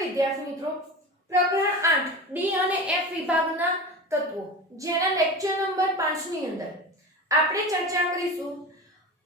વિદ્યાર્થી મિત્રો, પ્રકરણ 8 ડી અને એફ વિભાગના તત્વો જેના લેક્ચર નંબર 5 ની અંદર આપણે ચર્ચા કરીશું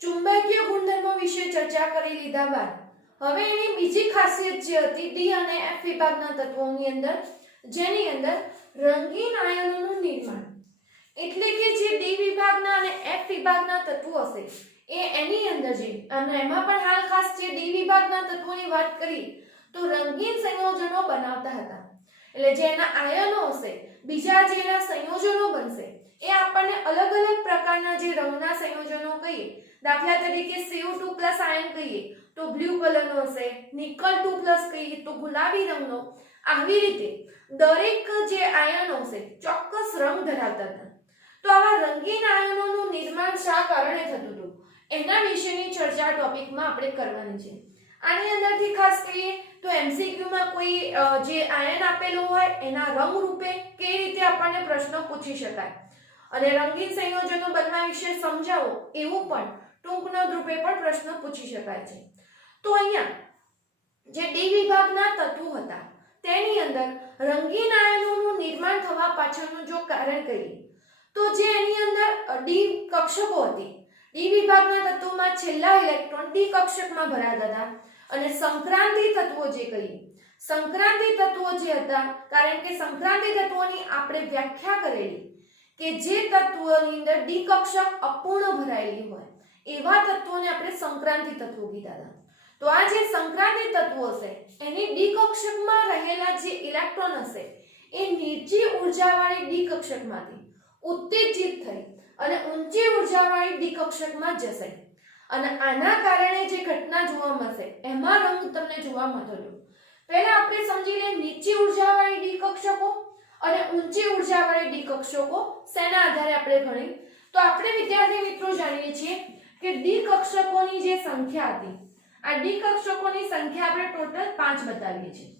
ચુંબકીય ગુણધર્મો વિશે ચર્ચા કરી લીધા બાદ હવે એની બીજી ખાસિયત જે હતી ડી અને એફ વિભાગના તત્વોની અંદર જેની અંદર રંગીન આયનોનું નિર્માણ એટલે કે જે ડી વિભાગના અને એફ વિભાગના તત્વો હશે એની અંદર જે અને એમાં પણ હાલ ખાસ જે ડી વિભાગના તત્વોની વાત કરી તો રંગીન સંયોજનો બનાવતા હતા એટલે જેના આયનો હશે બીજા જેના સંયોજનો બનશે એ આપણને અલગ અલગ પ્રકારના જે રંગના સંયોજનો કહીએ દાખલા તરીકે CO2+ આયન કહીએ તો બ્લુ કલરનો હશે નિકલ 2+ કહીએ તો ગુલાબી રંગનો આવી રીતે દરેક જે આયનો હશે ચોક્કસ રંગ ધરાવતા હતા તો આવા રંગીન આયનોનું નિર્માણ શા કારણે થતું હતું એના વિશેની ચર્ચા ટોપિકમાં આપણે કરવાની છે આની અંદરથી ખાસ કહીએ તો MCQ માં કોઈ જે આયન આપેલું હોય એના રંગ રૂપે કઈ રીતે આપણને પ્રશ્ન પૂછી શકાય અને રંગીન સંયોજનો બનવા વિશે સમજાવો એવું પણ ટૂંકના રૂપે પણ પ્રશ્ન પૂછી શકાય છે તો અહીંયા જે ડી વિભાગના તત્વો હતા તેની અંદર રંગીન આયનોનું નિર્માણ થવા પાછળનું જો કારણ કહીએ તો જે એની અંદર ડી કક્ષકો હતી ડી વિભાગના તત્વોમાં છેલ્લા ઇલેક્ટ્રોન ડી કક્ષકમાં ભરાતા હતા અને સંક્રાંતિ તત્વો જે કહીએ સંક્રાંતિ તત્વો જે હતા કારણ કે સંક્રાંતિ તત્વોની આપણે વ્યાખ્યા કરેલી કે જે તત્વોની અંદર ડી કક્ષક અપૂર્ણ ભરાયેલી હોય એવા તત્વોને આપણે સંક્રાંતિ તત્વો કીધા હતા તો આ જે સંક્રાંતિ તત્વો છે એની ડી કક્ષકમાં રહેલા જે ઇલેક્ટ્રોન હશે એ નીચી ઉર્જાવાળી ડી કક્ષકમાંથી ઉત્તેજિત થઈ અને ઊંચી ઉર્જાવાળી ડી કક્ષકમાં જશે અને આના કારણે જે ઘટના જોવા મળશે એમાં રંગ તમને જોવા મળતો પહેલા આપણે સમજી લઈએ નીચી ઉર્જાવાળી ડી કક્ષકો અને ઊંચી ઉર્જાવાળી ડી કક્ષકો શેના આધારે આપણે ગણી તો આપણે વિદ્યાર્થી મિત્રો જાણીએ છીએ કે ડી કક્ષકોની જે સંખ્યા હતી આ ડી કક્ષકોની સંખ્યા આપણે ટોટલ 5 બતાવીએ છીએ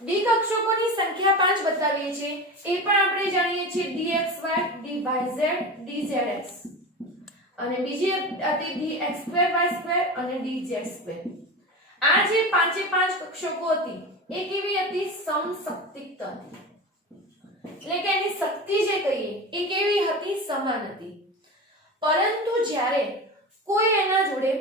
ડી કક્ષકોની સંખ્યા 5 બતાવીએ છીએ એ પણ આપણે જાણીએ છીએ dxy dyz dzx અને બીજી હતી dx2y2 અને dz2 આ જે 5 કક્ષકો હતી એ કેવી હતી સમશક્તિક હતી એટલે કે એની શક્તિ જે કહીએ એ કેવી હતી સમાન હતી પરંતુ જ્યારે કોઈ એના જોડે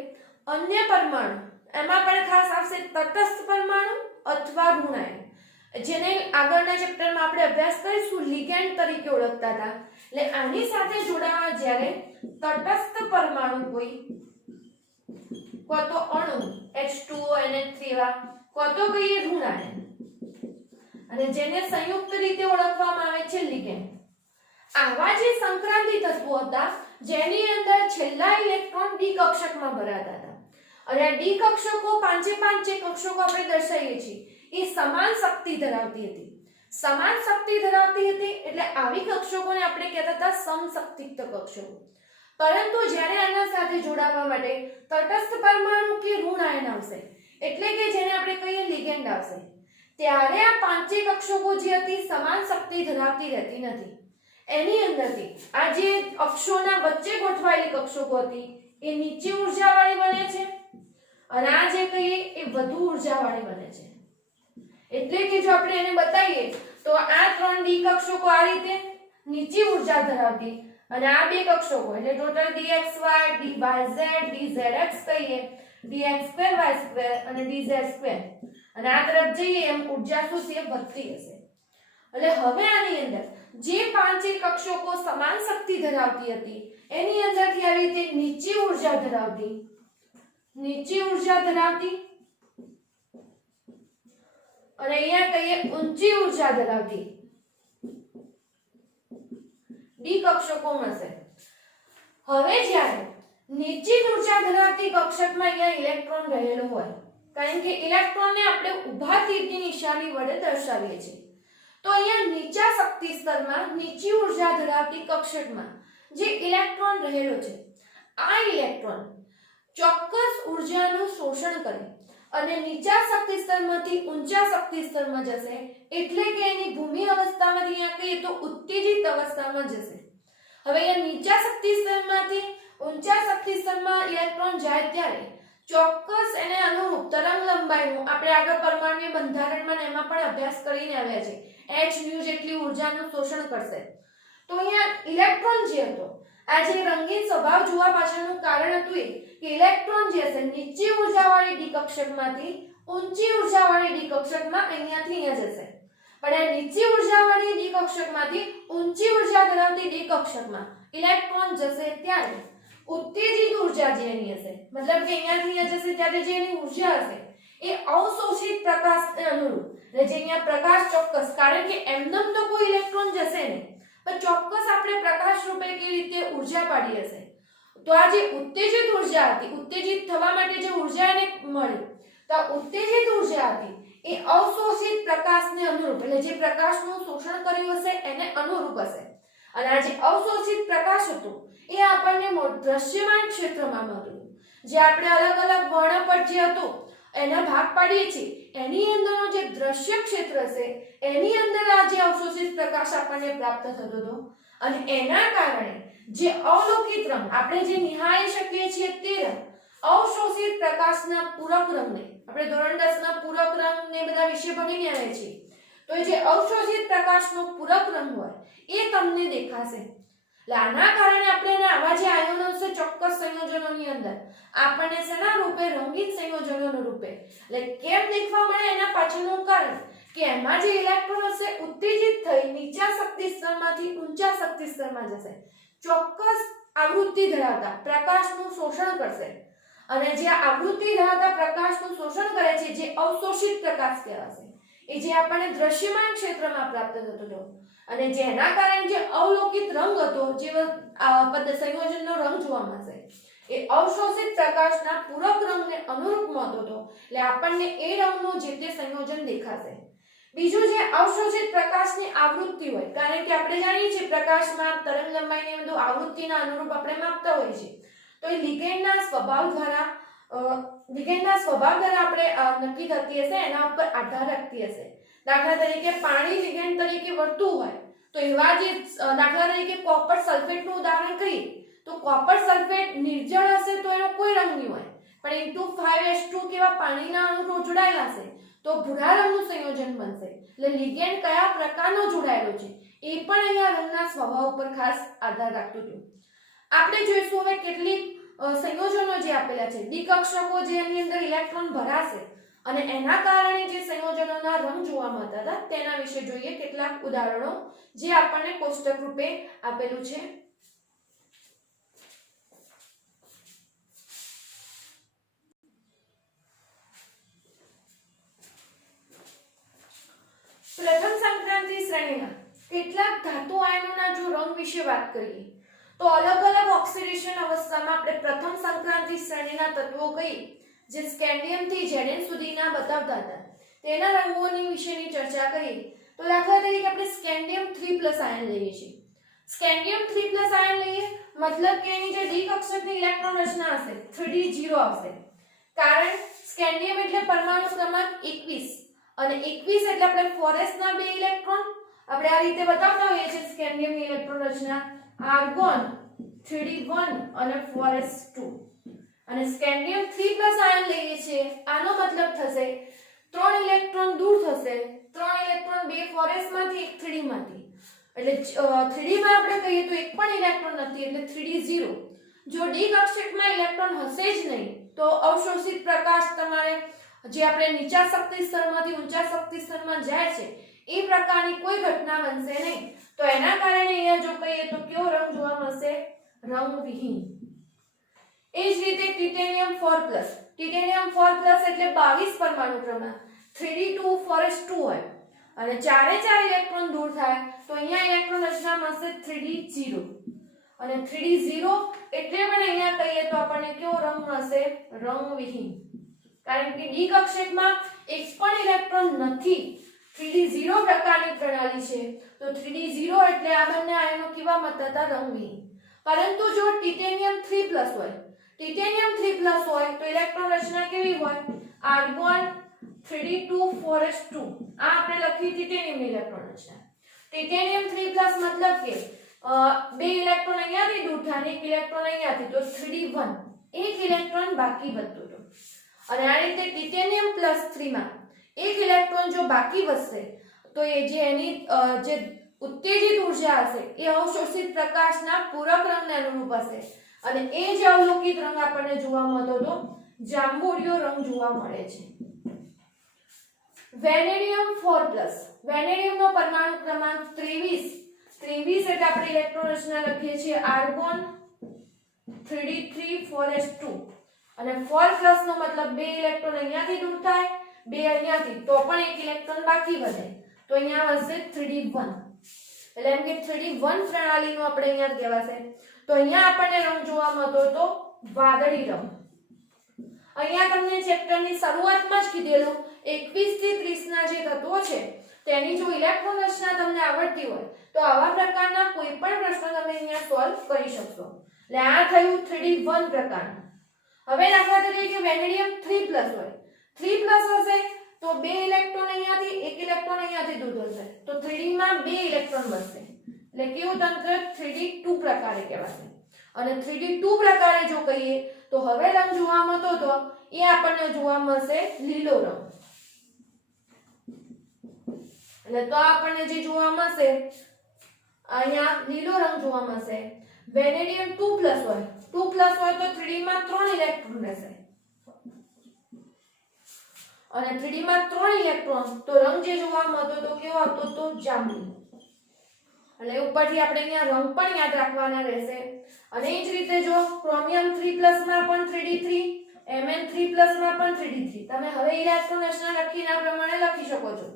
અન્ય પરમાણુ એમાં પણ ખાસ આવશે તટસ્થ પરમાણુ અથવા ઋણ આયન જેને આગળના ચેપ્ટરમાં આપણે અભ્યાસ કરીશું લિગેન્ડ તરીકે ઓળખતા હતા એટલે આની સાથે જોડાવા જ્યારે તટસ્થ પરમાણુ કોઈ કો તો અણુ H2O NH3 કો તો કહીએ ઋણ આયન અને જેને સંયુક્ત રીતે ઓળખવામાં આવે છે લિગેન્ડ આવા જે સંક્રાંતિ તત્વો હતા જેની અંદર છેલ્લા ઇલેક્ટ્રોન ડી કક્ષકમાં ભરાતા હતા અને આ ડી કક્ષકો 5 કક્ષકો આપણે દર્શાવીએ છીએ એ સમાન શક્તિ ધરાવતી હતી સમાન શક્તિ ધરાવતી હતી એટલે આવી કક્ષકોને આપણે કહેતા હતા સમશક્તિક કક્ષકો પરંતુ જ્યારે આના સાથે જોડાવા માટે તટસ્થ પરમાણુ કે ઋણ આયન આવશે એટલે કે જેને આપણે કહીએ લિગેન્ડ આવશે ત્યારે આ 5 કક્ષકો જે હતી સમાન શક્તિ ધરાવતી રહેતી નથી એની અંદરથી આ જે અક્ષોના વચ્ચે ગોઠવાયેલી કક્ષકો હતી એ નીચી ઉર્જાવાળી બને છે અને આ જે કહીએ એ વધુ ઉર્જાવાળી બને છે એટલે કે જો આપણે એને બતાવીએ તો આ 3 ડી કક્ષકો આ રીતે નીચી ઉર્જા ધરાવતી અને આ 2 કક્ષકો એટલે ટોટલ dxy dyz dzx કહીએ dx2y2 અને dz2 અને આ તરફ જઈએ એમ ઉર્જા શું છે વધતી હશે એટલે હવે આની અંદર જે 5 કક્ષકો સમાન શક્તિ ધરાવતી હતી એની અંદરથી આ રીતે નીચી ઉર્જા ધરાવતી અને અહીંયા કહીએ ઊંચી ઉર્જા ધરાવતી ડી કક્ષકો મળશે હવે જ્યારે નીચી ઉર્જા ધરાવતી કક્ષકમાં અહીંયા ઇલેક્ટ્રોન રહેલો હોય કારણ કે ઇલેક્ટ્રોનને આપણે ઊભા તીરની નિશાની વડે દર્શાવીએ છીએ તો અહીંયા નીચા શક્તિ સ્તરમાં નીચી ઉર્જા ધરાવતી કક્ષકમાં જે ઇલેક્ટ્રોન રહેલો છે આ ઇલેક્ટ્રોન ચોક્કસ ઉર્જાનું શોષણ કરે અને નીચા શક્તિ સ્તરમાંથી ઊંચા શક્તિ સ્તરમાં જશે એટલે કે એની ભૂમિ અવસ્થામાંથી અહીંયા કહીએ તો ઉત્તેજિત અવસ્થામાં જશે હવે અહીંયા નીચા શક્તિ સ્તરમાંથી ઊંચા શક્તિ સ્તરમાં ઇલેક્ટ્રોન જાય ત્યારે ચોક્કસ એને અનુરૂપ તરંગ લંબાઈનું આપણે આગળ પરમાણુય બંધારણમાં એમાં પણ અભ્યાસ કરીને આવ્યા છે h ન્યુ જેટલી ઊર્જાનું શોષણ કરશે. તો અહીંયા ઇલેક્ટ્રોન જે હતો આ જે રંગીન સ્વભાવ જોવા પાછળનું કારણ હતું એ કે ઇલેક્ટ્રોન જે છે નીચી ઊર્જાવાળી ડી કક્ષકમાંથી ઊંચી ઊર્જાવાળી ડી કક્ષકમાં અહીંયાથી અહીંયા જશે. પણ આ નીચી ઊર્જાવાળી ડી કક્ષકમાંથી ઊંચી ઊર્જા ધરાવતી ડી કક્ષકમાં ઇલેક્ટ્રોન જશે ત્યારે ઉત્તેજિત ઊર્જા જે એની હશે મતલબ કે અહીંયાથી અહીંયા જશે ત્યારે જે એની ઊર્જા હશે એ અવશોષિત પ્રકાશને અનુરૂપ એટલે જે અહીંયા પ્રકાશ ચોક્કસ કારણ કે એમનેમ તો કોઈ ઇલેક્ટ્રોન જશે નહીં પણ ચોક્કસ આપણે પ્રકાશ રૂપે કેવી રીતે ઊર્જા પાડી હશે. તો આ જે ઉત્તેજિત ઊર્જા હતી ઉત્તેજિત થવા માટે જે ઊર્જા એને મળી તો ઉત્તેજિત ઊર્જા હતી એ અવશોષિત પ્રકાશને અનુરૂપ એટલે જે પ્રકાશનું શોષણ કર્યું હશે એને અનુરૂપ હશે. અને આ જે અવશોષિત પ્રકાશ હતો એ આપણને દ્રશ્યમાન ક્ષેત્રમાં મળતું જે આપણે અલગ અલગ વર્ણપટ જે હતો એના ભાગ પાડીએ છીએ એની અંદરનો જે દ્રશ્ય ક્ષેત્ર છે એની અંદર આ જે અવશોષિત પ્રકાશ આપણને પ્રાપ્ત થતો હતો અને એના કારણે જે અવલોકિત રંગ આપણે જે નિહાળી શકીએ છીએ તે રંગ અવશોષિત પ્રકાશના પૂરક રંગને આપણે ધોરણ 10 ના પૂરક રંગને બધા વિશે ભણીને આવ્યા છીએ. તો જે અવશોષિત પ્રકાશનો પૂરક રંગ હોય એ તમને દેખાશે. આના કારણે આપણે આવા જે આયનો છે ચોક્કસ સંયોજનોની અંદર આપણને શેના રૂપે રંગીન સંયોજનોના રૂપે એટલે કેમ દેખવા મળે એના પાછળનું કારણ કે એમાં જે ઇલેક્ટ્રોન હશે ઉત્તેજિત થઈ નીચા શક્તિ સ્તરમાંથી ઊંચા શક્તિ સ્તરમાં જશે ચોક્કસ આવૃત્તિ ધરાવતા પ્રકાશનું શોષણ કરશે અને જે આવૃત્તિ ધરાવતા પ્રકાશનું શોષણ કરે છે જે અવશોષિત પ્રકાશ કહેવાશે એ જે આપણને દ્રશ્યમાન ક્ષેત્રમાં પ્રાપ્ત થતો હતો અને જેના કારણે જે અવલોકિત રંગ હતો જે સંયોજનનો રંગ જોવા મળશે એ અવશોષિત પ્રકાશના પૂરક રંગને અનુરૂપ મળતો હતો એટલે આપણને એ રંગનું જે તે સંયોજન દેખાશે. બીજું જે અવશોષિત પ્રકાશની આવૃત્તિ હોય કારણ કે આપણે જાણીએ છીએ પ્રકાશમાં તરંગ લંબાઈને બધું આવૃત્તિના અનુરૂપ આપણે માપતા હોઈએ છીએ તો એ લિગેન્ડના સ્વભાવ દ્વારા આપણે નક્કી થતી હશે એના ઉપર આધાર રાખતી હશે. દાખલા તરીકે પાણી લિગેન્ડ તરીકે વર્તું હોય તો એવા જે દાખલા તરીકે કોપર સલ્ફેટનું ઉદાહરણ કરીએ તો કોપર સલ્ફેટ નિર્જળ હશે તો એનો કોઈ રંગ નહીં હોય પણ N2 5H2 કેવા પાણીના અણુઓ જોડાયેલા હશે તો ભૂરા રંગનું સંયોજન બનશે. એટલે લિગેન્ડ કયા પ્રકારનો જોડાયેલો છે એ પણ અહીંયા રંગના સ્વભાવ ઉપર ખાસ આધાર રાખતું હતું. આપણે જોઈશું હવે કેટલીક સંયોજનો જે આપેલા છે ડી કક્ષકો જેની અંદર ઇલેક્ટ્રોન ભરાશે અને એના કારણે જે સંયોજનોના રંગ જોવા મળતા હતા તેના વિશે જોઈએ કેટલાક ઉદાહરણો જે આપણને કોષ્ટક રૂપે આપેલું છે. પ્રથમ સંક્રાંતિ શ્રેણીના કેટલાક ધાતુ આયનોના જો રંગ વિશે વાત કરીએ તો અલગ અલગ ઓક્સિડેશન અવસ્થામાં આપણે પ્રથમ સંક્રાંતિ શ્રેણીના તત્વો કહીએ જે સ્કેન્ડિયમ થી ઝેડેન સુધીના બતાવતા હતા તેના રંગોની વિશેની ચર્ચા કરીએ તો દાખલા તરીકે આપણે સ્કેન્ડિયમ 3+ આયન લઈએ છીએ. સ્કેન્ડિયમ 3+ આયન લઈએ મતલબ કે એની જે ડી કક્ષકની ઇલેક્ટ્રોન રચના હશે 3d0 આવશે કારણ સ્કેન્ડિયમ એટલે પરમાણુ ક્રમાંક 21 અને 21 એટલે આપણે ફોરેસના બે ઇલેક્ટ્રોન આપણે આ રીતે બતાવતા હોઈએ છીએ સ્કેન્ડિયમની ઇલેક્ટ્રોન રચના આર્ગોન 3d1 અને ફોરેસ 2 અને સ્કેન્ડિયમ 3+ આયન લઈએ છીએ આનો મતલબ થશે 3 ઇલેક્ટ્રોન દૂર થશે 3 ઇલેક્ટ્રોન બે ફોરેસમાંથી એક 3d માંથી એટલે 3d માં આપણે કહીએ તો એક પણ ઇલેક્ટ્રોન નથી એટલે 3d0 જો ડી કક્ષકમાં ઇલેક્ટ્રોન હશે જ નહીં તો અવશોષિત પ્રકાશ તમારે જે આપણે નીચા શક્તિ સ્તરમાંથી ઊંચા શક્તિ સ્તરમાં જાય છે એ પ્રકારની કોઈ ઘટના બનશે નહીં તો એના કારણે અહીંયા જો કહીએ તો કેવો રંગ જોવા મળશે રંગવિહીન. એ જ રીતે ટિટેનિયમ 4+ ટિટેનિયમ 4+ એટલે 22 પરમાણુ ક્રમાંક 3d2 4s2 હોય અને ચારે ચાર ઇલેક્ટ્રોન દૂર થાય તો અહીંયા ઇલેક્ટ્રોન રચના મળશે 3d0 અને 3d0 એટલે પણ અહીંયા કહીએ તો આપણને કેવો રંગ મળશે રંગવિહીન કારણ કે ડી કક્ષકમાં એક પણ ઇલેક્ટ્રોન નથી 3d0 પ્રકારની પ્રણાલી છે તો 3d0 એટલે આ બંને આયનો કેવા મળતા હતા રંગવિહીન. પરંતુ જો ટિટેનિયમ 3+ હોય તો ઇલેક્ટ્રોન રચના કેવી હોય આર્ગોન 3d2 4s2 આ આપણે લખી ટિટેનિયમની ઇલેક્ટ્રોન રચના. ટિટેનિયમ 3+ મતલબ કે બે ઇલેક્ટ્રોન અહીંયાથી દૂર થાય એક ઇલેક્ટ્રોન અહીંયાથી તો 3d1 એક ઇલેક્ટ્રોન બાકી વધતો હતો અને આ રીતે ટિટેનિયમ +3 માં એક ઇલેક્ટ્રોન જો બાકી વધશે તો એ જે એની જે ઉત્તેજિત ઉર્જા હશે એ અવશોષિત પ્રકાશના પૂરક રંગને અનુરૂપ હશે અને એ જ અવલોકિત રંગ આપણને જોવા મળતો હતો જાંબુડિયો રંગ જોવા મળે છે. વેનેડિયમ 4+ વેનેડિયમનો પરમાણુ ક્રમાંક 23 એટલે આપણે ઇલેક્ટ્રોન રચના લખીએ છીએ આર્ગોન 3d3 4s2 અને 4+ નો મતલબ બે ઇલેક્ટ્રોન અહીંયાથી દૂર થાય, બે અહીંયાથી, તો પણ એક ઇલેક્ટ્રોન બાકી વધે, તો અહીંયા વધશે 3d1 એટલે એમ કે 3d1 પ્રણાલીનો આપણે અહીંયા કહેવાશે. તો અહીંયા આપણને રંગ જોવા મળતો તો વાદળી રંગ. અહીંયા તમને ચેપ્ટરની શરૂઆતમાં જ કીધેલું 21 થી 30 ના જે તત્વો છે તેની જો ઇલેક્ટ્રોન રચના તમને આવડતી હોય તો આવા પ્રકારના કોઈ પણ પ્રશ્ન તમે અહીંયા સોલ્વ કરી શકશો. એટલે આ થયું 3d1 પ્રકારનું. હવે દાખલા તરીકે વેનેડિયમ 3+ હોય, 3+ હશે તો બે ઇલેક્ટ્રોન અહીંયાથી, એક ઇલેક્ટ્રોન અહીંયાથી દૂર થશે, તો 3d માં બે ઇલેક્ટ્રોન વધશે એટલે કેવું તંત્ર 3d2 પ્રકારે કહેવાશે. અને 3d2 પ્રકારે જો કહીએ તો હવે રંગ જોવા મળતો તો એ આપણને જોવા મળશે લીલો રંગ. એટલે તો આપણને જે જોવા મળશે અહીંયા લીલો રંગ જોવા મળશે. વેનેડિયમ 2+ હોય, 2+ હોય તો 3d માં 3 ઇલેક્ટ્રોન રહેશે અને 3d માં 3 ઇલેક્ટ્રોન તો રંગ જે જોવા મળતો તો કેવો આવતો તો જાંબલી. એટલે ઉપરથી આપણે અહીંયા રંગ પણ યાદ રાખવાના રહેશે. અને એ જ રીતે જો ક્રોમિયમ 3+ માં પણ 3d3, Mn3+ માં પણ 3d3, તમે હવે ઇલેક્ટ્રોન રચના લખીને આ પ્રમાણે લખી શકો છો.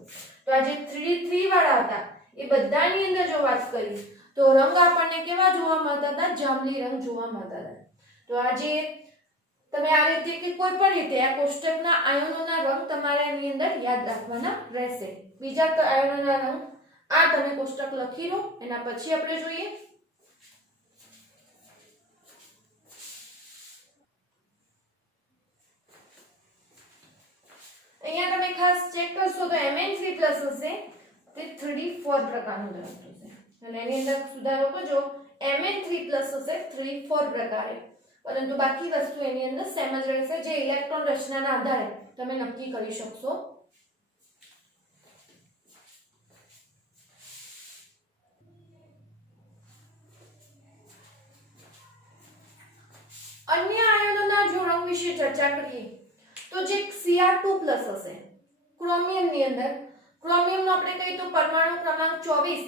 તો આ જે 3d3 વાળા હતા એ બધાની અંદર જો વાત કરી તો રંગ આપણને કેવા જોવા મળતા હતા? જાંબલી રંગ જોવા મળતા હતા. તો આ જે તમે આ રીતે કે કોઈ પણ રીતે આ કોષ્ટકના આયનોના રંગ તમારે એની અંદર યાદ રાખવાના રહેશે. બીજા તો આયનોના રંગ આ તમે કોષ્ટક લખી લો, એના પછી આપણે જોઈએ. અહીંયા તમે ખાસ ચેક કરશો તો Mn3+ હશે તે 3d4 પ્રકારનું ધરાવતું છે અને એની અંદર સુધારો કરજો Mn3+ હશે 3d4 પ્રકારે, પરંતુ બાકી વસ્તુ એની અંદર સેમ જ રહેશે જે ઇલેક્ટ્રોન રચનાના આધારે તમે નક્કી કરી શકશો. અન્ય આયનોના જો રંગ વિશે ચર્ચા કરીએ તો જે Cr2+ હશે ક્રોમિયમની અંદર, ક્રોમિયમનો આપણે કહીએ તો પરમાણુ ક્રમાંક 24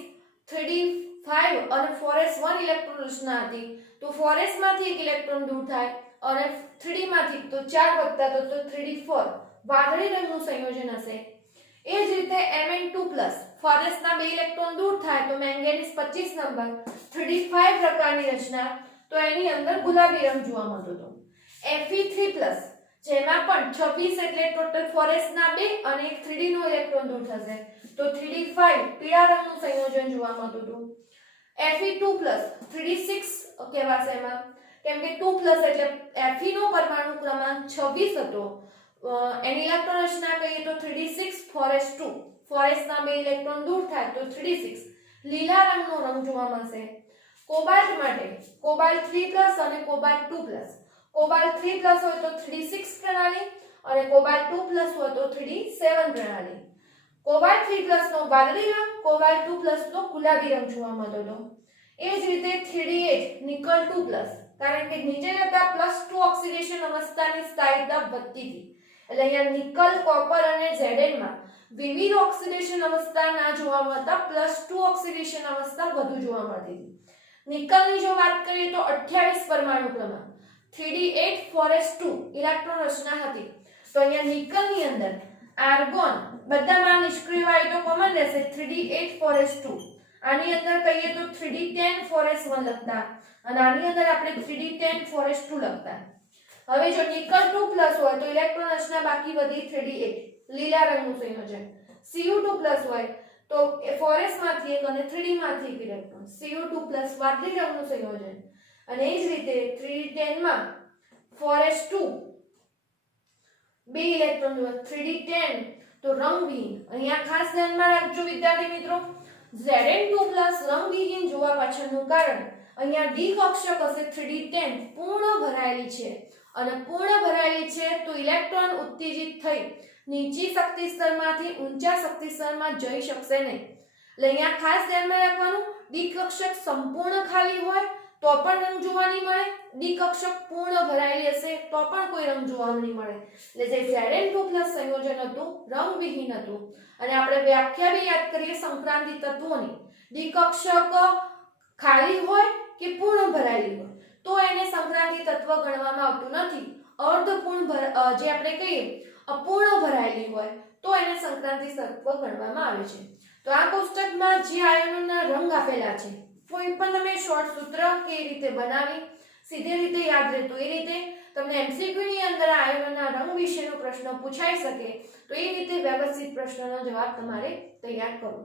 3d5 અને 4s1 ઇલેક્ટ્રોન રચના હતી, તો 4s માંથી એક ઇલેક્ટ્રોન દૂર થાય અને 3d માંથી તો 4 વધતા તો 3d4 વાદળી રંગનું સંયોજન હશે. એ જ રીતે Mn2+ 4s ના બે ઇલેક્ટ્રોન દૂર થાય તો મેંગેનીઝ 25 નંબર 3d5 પ્રકારની રચના, તો એની અંદર ગુલાબી રંગ જોવા મળતો હતો. Fe3+ જેમાં પણ 26 એટલે ટોટલ 4s ના બે અને એક 3d નો ઇલેક્ટ્રોન દૂર થશે તો 3d5 પીળા રંગનું સંયોજન જોવા મળતું હતું. Fe2+ 3d6 કહેવાશે એમાં, કેમ કે 2+ એટલે Fe નો પરમાણુ ક્રમાંક 26 હતો. એની ઇલેક્ટ્રોન રચના કહીએ તો 3d6 4s2, 4s ના બે ઇલેક્ટ્રોન દૂર થાય તો 3d6 લીલા રંગનો રંગ જોવા મળશે. કોબાલ્ટ માટે કોબાલ્ટ 3+ અને કોબાલ્ટ 2+, કોબાલ્ટ 3+ હોય તો 3d6 પ્રણાલી અને કોબાલ્ટ 2+ હોય તો 3d7 પ્રણાલી. કોબાલ્ટ 3+ નો વાદળી રંગ, કોબાલ્ટ 2+ નો ગુલાબી રંગ જોવા મળતો હતો. એ જ રીતે 3d8 નિકલ 2+, કારણ કે નીચે જતા +2 ઓક્સિડેશન અવસ્થાની સ્થાયીતા વધતી હતી એટલે અહીંયા નિકલ, કોપર અને Zn માં વિવિધ ઓક્સિડેશન અવસ્થા ના જોવા મળતા +2 ઓક્સિડેશન અવસ્થા વધુ જોવા મળતી હતી. નિકલની જો વાત કરીએ તો 28 પરમાણુ ક્રમાંક 3d8 4s2 ઇલેક્ટ્રોન રચના હતી, તો અહીંયા નિકલની અંદર આર્ગોન બધામાં નિષ્ક્રિય વાયુ તો કોમન રહેશે 3d8 4s2, આની અંદર કહીએ તો 3d10 4s1 લખતા અને આની અંદર આપણે 3d10 4s2 લખતા. હવે જો નિકલ 2+ હોય તો ઇલેક્ટ્રોન રચના બાકી વધી 3d8 લીલા રંગનું સંયોજન, Cu2+ હોય તો 4s માંથી એક અને 3d માંથી એક ઇલેક્ટ્રોન, Cu2+ વાદળી રંગનું સંયોજન. અને એ જ રીતે 3d10 માં 4s2 બે ઇલેક્ટ્રોન, 3d10 તો રંગવિહીન. અહીંયા ખાસ ધ્યાનમાં રાખજો વિદ્યાર્થી મિત્રો, Zn2+ રંગવિહીન જોવા પાછળનું કારણ અહીંયા ડી કક્ષક હશે 3d10 પૂર્ણ ભરાયેલી છે અને પૂર્ણ ભરાયેલી છે તો ઇલેક્ટ્રોન ઉત્તેજિત થઈ નીચી શક્તિ સ્તરમાંથી ઊંચા શક્તિ સ્તરમાં જઈ શકશે નહીં. એટલે અહીંયા ખાસ ધ્યાનમાં રાખવાનું, ડી કક્ષક સંપૂર્ણ ખાલી હોય તો પણ રંગ જોવા નહીં મળે, ડી કક્ષક પૂર્ણ ભરાયેલી હશે તો પણ કોઈ રંગ જોવા નહીં મળે. એટલે જે Zn2+ સંયોજન હતું રંગવિહીન હતું. અને આપણે વ્યાખ્યા બી યાદ કરીએ સંક્રાંતિ તત્વોની. ડી કક્ષક ખાલી હોય કે પૂર્ણ ભરાયેલી હોય તો એને સંક્રાંતિ તત્વ ગણવામાં આવતું નથી. અર્ધપૂર્ણ જે આપણે કહીએ અપૂર્ણ ભરાયેલી હોય તો એને સંક્રાંતિ તત્વ ગણવામાં આવે છે. તો આ કોષ્ટકમાં જે આયનોના રંગ આપેલા છે કોઈ પણ તમે શોર્ટ સૂત્ર કે એ રીતે બનાવી સીધી રીતે યાદ રહેતું એ રીતે તમને MCQ ની અંદર આયનોના રંગ વિશેનો પ્રશ્ન પૂછાઈ શકે તો એ રીતે વ્યવસ્થિત પ્રશ્નનો જવાબ તમારે તૈયાર કરવો.